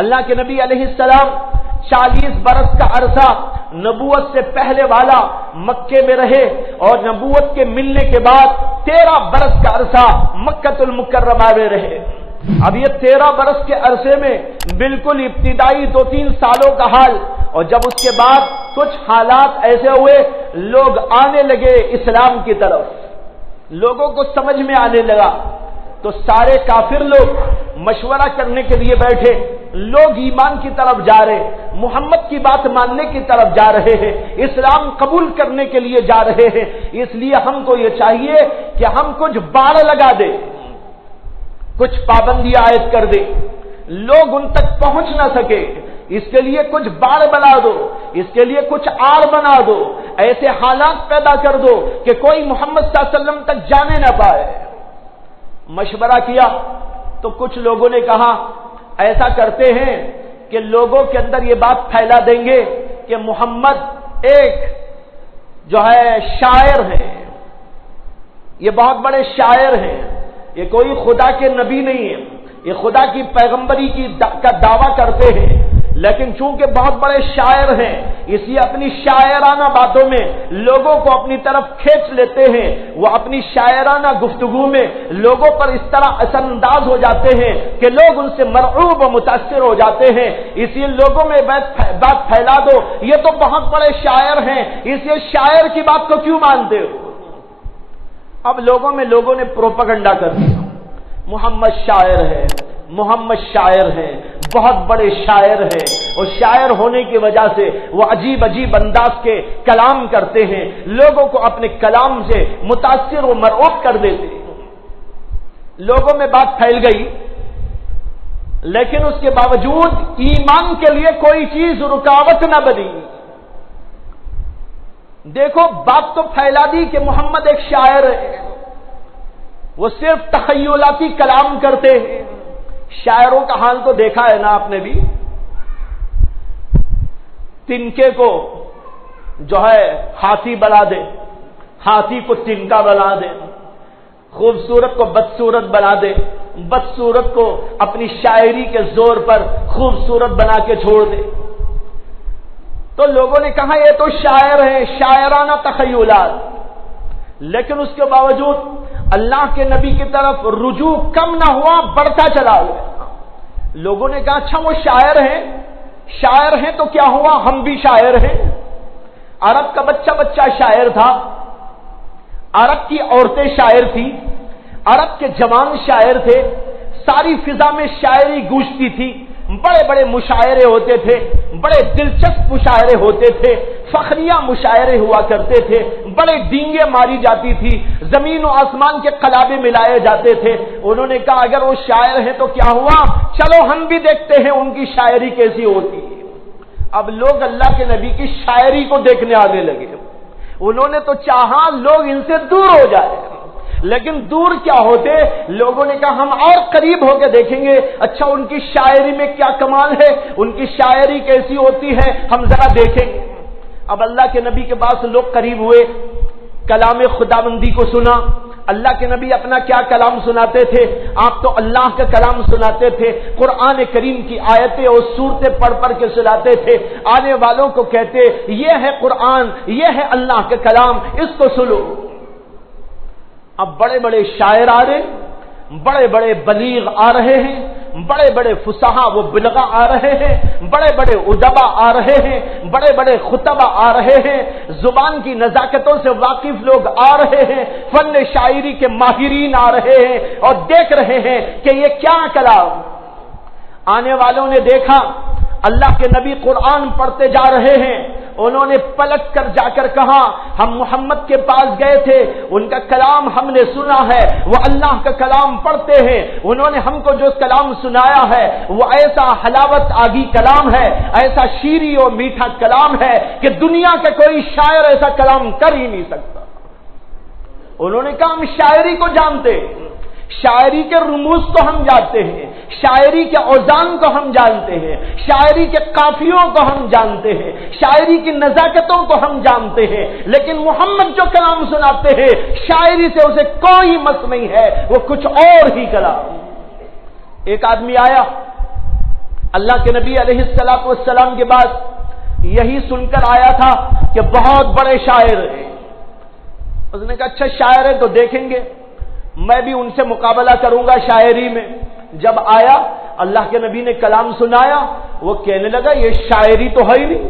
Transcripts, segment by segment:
اللہ کے نبی علیہ السلام 40 برس کا عرصہ نبوت سے پہلے والا مکے میں رہے اور نبوت کے ملنے کے بعد 13 برس کا عرصہ مکۃ المکرمہ میں رہے۔ اب یہ 13 برس کے عرصے میں بالکل ابتدائی 2-3 سالوں کا حال، اور جب اس کے بعد کچھ حالات ایسے ہوئے، لوگ آنے لگے اسلام کی طرف، لوگوں کو سمجھ میں آنے لگا، تو سارے کافر لوگ مشورہ کرنے کے لیے بیٹھے، لوگ ایمان کی طرف جا رہے، محمد کی بات ماننے کی طرف جا رہے ہیں، اسلام قبول کرنے کے لیے جا رہے ہیں، اس لیے ہم کو یہ چاہیے کہ ہم کچھ باڑ لگا دیں، کچھ پابندی عائد کر دیں، لوگ ان تک پہنچ نہ سکے، اس کے لیے کچھ باڑ بنا دو، اس کے لیے کچھ آڑ بنا دو، ایسے حالات پیدا کر دو کہ کوئی محمد صلی اللہ علیہ وسلم تک جانے نہ پائے۔ مشورہ کیا تو کچھ لوگوں نے کہا ایسا کرتے ہیں کہ لوگوں کے اندر یہ بات پھیلا دیں گے کہ محمد ایک جو ہے شاعر ہے، یہ بہت بڑے شاعر ہیں، یہ کوئی خدا کے نبی نہیں ہے، یہ خدا کی پیغمبری کا دعویٰ کرتے ہیں، لیکن چونکہ بہت بڑے شاعر ہیں اس لیے اپنی شاعرانہ باتوں میں لوگوں کو اپنی طرف کھینچ لیتے ہیں، وہ اپنی شاعرانہ گفتگو میں لوگوں پر اس طرح اثر انداز ہو جاتے ہیں کہ لوگ ان سے مرعوب و متاثر ہو جاتے ہیں، اس لیے لوگوں میں بات پھیلا دو یہ تو بہت بڑے شاعر ہیں، اس لیے شاعر کی بات کو کیوں مانتے ہو؟ اب لوگوں نے پروپیگنڈا کر دیا، محمد شاعر ہے، محمد شاعر ہے، بہت بڑے شاعر ہیں، اور شاعر ہونے کی وجہ سے وہ عجیب عجیب انداز کے کلام کرتے ہیں، لوگوں کو اپنے کلام سے متاثر و مرعوب کر دیتے ہیں۔ لوگوں میں بات پھیل گئی، لیکن اس کے باوجود ایمان کے لیے کوئی چیز رکاوٹ نہ بنی۔ دیکھو بات تو پھیلا دی کہ محمد ایک شاعر ہے، وہ صرف تخیلاتی کلام کرتے ہیں۔ شاعروں کا حال تو دیکھا ہے نا آپ نے بھی، تنکے کو جو ہے ہاتھی بنا دے، ہاتھی کو تنکا بنا دے، خوبصورت کو بدصورت بنا دے، بدصورت کو اپنی شاعری کے زور پر خوبصورت بنا کے چھوڑ دے۔ تو لوگوں نے کہا یہ تو شاعر ہیں، شاعرانہ تخیلات، لیکن اس کے باوجود اللہ کے نبی کی طرف رجوع کم نہ ہوا، بڑھتا چلا ہوا۔ لوگوں نے کہا اچھا وہ شاعر ہیں تو کیا ہوا، ہم بھی شاعر ہیں۔ عرب کا بچہ شاعر تھا، عرب کی عورتیں شاعر تھیں، عرب کے جوان شاعر تھے، ساری فضا میں شاعری گونجتی تھی، بڑے بڑے مشاعرے ہوتے تھے، بڑے دلچسپ مشاعرے ہوتے تھے، فخریہ مشاعرے ہوا کرتے تھے، بڑے ڈینگیں ماری جاتی تھی، زمین و آسمان کے قلابے ملائے جاتے تھے۔ انہوں نے کہا اگر وہ شاعر ہیں تو کیا ہوا، چلو ہم بھی دیکھتے ہیں ان کی شاعری کیسی ہوتی ہے۔ اب لوگ اللہ کے نبی کی شاعری کو دیکھنے آنے لگے، انہوں نے تو چاہا لوگ ان سے دور ہو جائے، لیکن دور کیا ہوتے، لوگوں نے کہا ہم اور قریب ہو کے دیکھیں گے، اچھا ان کی شاعری میں کیا کمال ہے، ان کی شاعری کیسی ہوتی ہے، ہم ذرا دیکھیں گے۔ اب اللہ کے نبی کے پاس لوگ قریب ہوئے، کلام خداوندی کو سنا۔ اللہ کے نبی اپنا کیا کلام سناتے تھے، آپ تو اللہ کا کلام سناتے تھے، قرآن کریم کی آیتیں اور سورتیں پڑھ کے سناتے تھے، آنے والوں کو کہتے یہ ہے قرآن، یہ ہے اللہ کا کلام، اس کو سنو۔ اب بڑے بڑے شاعر آ رہے، بڑے بڑے بلیغ آ رہے ہیں، بڑے بڑے فصحا و بلغا آ رہے ہیں، بڑے بڑے ادبا آ رہے ہیں، بڑے بڑے خطبہ آ رہے ہیں، زبان کی نزاکتوں سے واقف لوگ آ رہے ہیں، فن شاعری کے ماہرین آ رہے ہیں، اور دیکھ رہے ہیں کہ یہ کیا کلام۔ آنے والوں نے دیکھا اللہ کے نبی قرآن پڑھتے جا رہے ہیں، انہوں نے پلٹ کر جا کر کہا ہم محمد کے پاس گئے تھے، ان کا کلام ہم نے سنا ہے، وہ اللہ کا کلام پڑھتے ہیں، انہوں نے ہم کو جو کلام سنایا ہے وہ ایسا حلاوت آگی کلام ہے، ایسا شیریں اور میٹھا کلام ہے کہ دنیا کا کوئی شاعر ایسا کلام کر ہی نہیں سکتا۔ انہوں نے کہا ہم شاعری کو جانتے ہیں، شاعری کے رموز کو ہم جانتے ہیں، شاعری کے اوزان کو ہم جانتے ہیں، شاعری کے قافیوں کو ہم جانتے ہیں، شاعری کی نزاکتوں کو ہم جانتے ہیں، لیکن محمد جو کلام سناتے ہیں شاعری سے اسے کوئی مس نہیں ہے، وہ کچھ اور ہی کلام۔ ایک آدمی آیا، اللہ کے نبی علیہ الصلوۃ والسلام کے بعد یہی سن کر آیا تھا کہ بہت بڑے شاعر ہیں. اس نے کہا اچھا شاعر ہے تو دیکھیں گے، میں بھی ان سے مقابلہ کروں گا شاعری میں. جب آیا اللہ کے نبی نے کلام سنایا، وہ کہنے لگا یہ شاعری تو ہے ہی نہیں،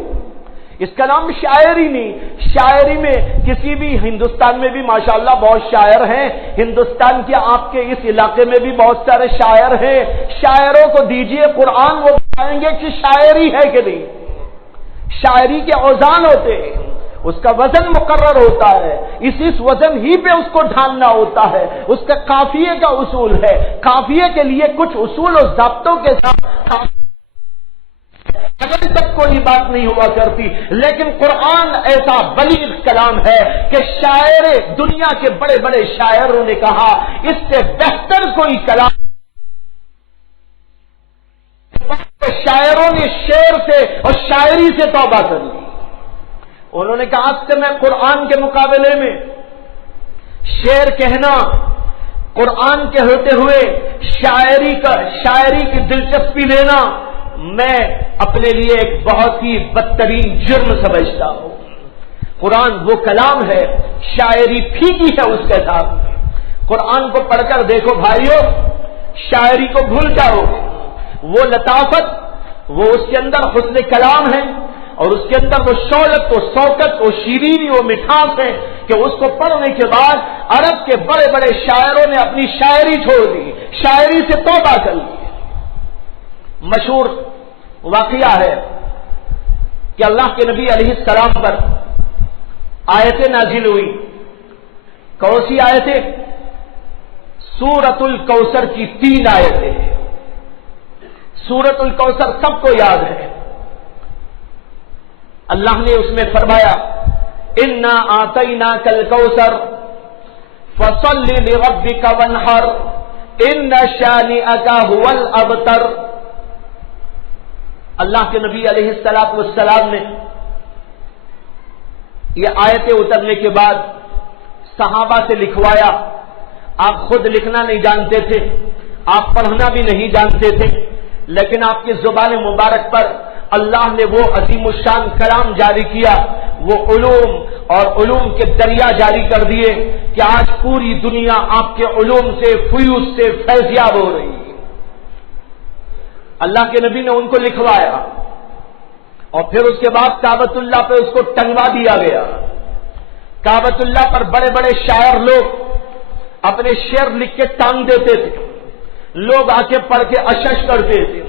اس کا نام شاعری نہیں. شاعری میں کسی بھی ہندوستان میں بھی ماشاءاللہ بہت شاعر ہیں، ہندوستان کے آپ کے اس علاقے میں بھی بہت سارے شاعر ہیں. شاعروں کو دیجئے قرآن، وہ بتائیں گے کہ شاعری ہے کہ نہیں. شاعری کے اوزان ہوتے ہیں، اس کا وزن مقرر ہوتا ہے، اس وزن ہی پہ اس کو ڈھالنا ہوتا ہے. اس کا قافیے کا اصول ہے، قافیے کے لیے کچھ اصول اور ضابطوں کے ساتھ اگر تک کوئی بات نہیں ہوا کرتی. لیکن قرآن ایسا بلیغ کلام ہے کہ شاعر دنیا کے بڑے بڑے شاعروں نے کہا اس سے بہتر کوئی کلام. شاعروں نے شعر سے اور شاعری سے توبہ کر لی. انہوں نے کہا آج سے میں قرآن کے مقابلے میں شعر کہنا، قرآن کے ہوتے ہوئے شاعری کی دلچسپی لینا میں اپنے لیے ایک بہت ہی بدترین جرم سمجھتا ہوں. قرآن وہ کلام ہے، شاعری پھیکی ہے اس کے ساتھ. قرآن کو پڑھ کر دیکھو بھائیو، شاعری کو بھول جاؤ. وہ لطافت، وہ اس کے اندر حسن کلام ہے، اور اس کے اندر وہ شولت، وہ سوکت، وہ شیرینی، وہ مٹھاس ہے کہ اس کو پڑھنے کے بعد عرب کے بڑے بڑے شاعروں نے اپنی شاعری چھوڑ دی، شاعری سے توبہ کر لی. مشہور واقعہ ہے کہ اللہ کے نبی علیہ السلام پر آیتیں نازل ہوئی. کون سی آیتیں؟ سورۃ الکوثر کی 3 آیتیں. سورۃ الکوثر سب کو یاد ہے. اللہ نے اس میں فرمایا انا آتیناک الکوثر فصل لربک وانحر ان شانئک هو الابتر. اللہ کے نبی علیہ الصلوۃ والسلام نے یہ آیتیں اترنے کے بعد صحابہ سے لکھوایا. آپ خود لکھنا نہیں جانتے تھے، آپ پڑھنا بھی نہیں جانتے تھے، لیکن آپ کی زبان مبارک پر اللہ نے وہ عظیم الشان کلام جاری کیا، وہ علوم اور علوم کے دریا جاری کر دیے کہ آج پوری دنیا آپ کے علوم سے، فیوز سے فیضیاب ہو رہی ہے. اللہ کے نبی نے ان کو لکھوایا اور پھر اس کے بعد کعبۃ اللہ پہ اس کو ٹنگوا دیا گیا. کعبۃ اللہ پر بڑے بڑے شاعر لوگ اپنے شعر لکھ کے ٹانگ دیتے تھے، لوگ آ کے پڑھ کے اشش کرتے تھے،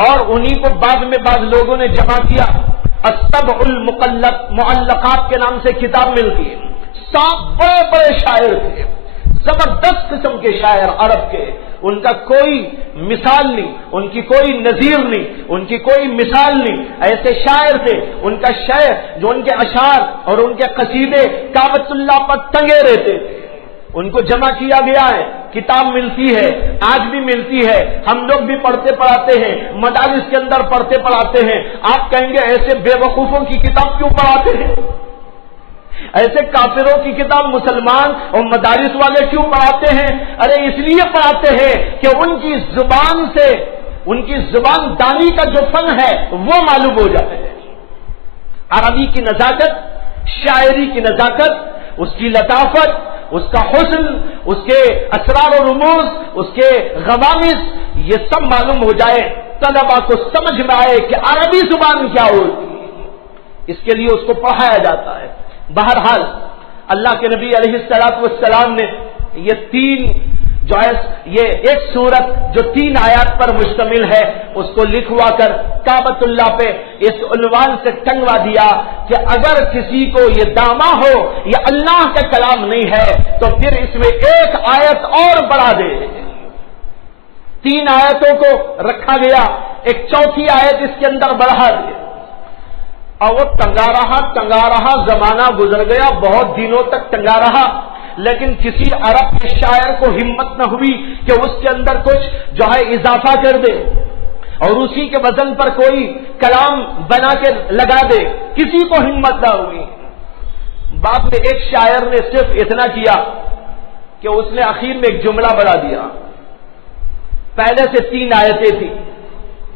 اور انہی کو بعد میں بعض لوگوں نے جمع کیا. السبع المعلقات کے نام سے کتاب ملتی ہے. 7 بڑے بڑے شاعر تھے، زبردست قسم کے شاعر عرب کے. ان کا کوئی مثال نہیں، ان کی کوئی نظیر نہیں، ان کی کوئی مثال نہیں. ایسے شاعر تھے، ان کا شعر جو ان کے اشعار اور ان کے قصیدے کعبۃ اللہ پر ٹنگے رہتے تھے. ان کو جمع کیا گیا ہے، کتاب ملتی ہے، آج بھی ملتی ہے. ہم لوگ بھی پڑھتے پڑھاتے ہیں، مدارس کے اندر پڑھتے پڑھاتے ہیں. آپ کہیں گے ایسے بے وقوفوں کی کتاب کیوں پڑھاتے ہیں؟ ایسے کافروں کی کتاب مسلمان اور مدارس والے کیوں پڑھاتے ہیں؟ ارے اس لیے پڑھاتے ہیں کہ ان کی زبان سے، ان کی زبان دانی کا جو فن ہے وہ معلوم ہو جائے. عربی کی نزاکت، شاعری کی نزاکت، اس کی لطافت، اس کا حسن، اس کے اسرار و رموز، اس کے غوامض، یہ سب معلوم ہو جائے، طلبا کو سمجھ میں آئے کہ عربی زبان کیا ہوتی ہے. اس کے لیے اس کو پڑھایا جاتا ہے. بہرحال اللہ کے نبی علیہ الصلوۃ والسلام نے یہ 3 جو ہے یہ ایک سورت جو 3 آیات پر مشتمل ہے اس کو لکھوا کر کعبۃ اللہ پہ اس عنوان سے ٹنگوا دیا کہ اگر کسی کو یہ دعویٰ ہو یہ اللہ کا کلام نہیں ہے تو پھر اس میں 1 آیت اور بڑھا دے. 3 آیتوں کو رکھا گیا، ایک 4تھی آیت اس کے اندر بڑھا دی. اور وہ ٹنگا رہا، زمانہ گزر گیا، بہت دنوں تک ٹنگا رہا، لیکن کسی عرب کے شاعر کو ہمت نہ ہوئی کہ اس کے اندر کچھ جو ہے اضافہ کر دے اور اسی کے وزن پر کوئی کلام بنا کے لگا دے. کسی کو ہمت نہ ہوئی. بعد میں ایک شاعر نے صرف اتنا کیا کہ اس نے آخر میں ایک جملہ بنا دیا. پہلے سے 3 آیتیں تھیں،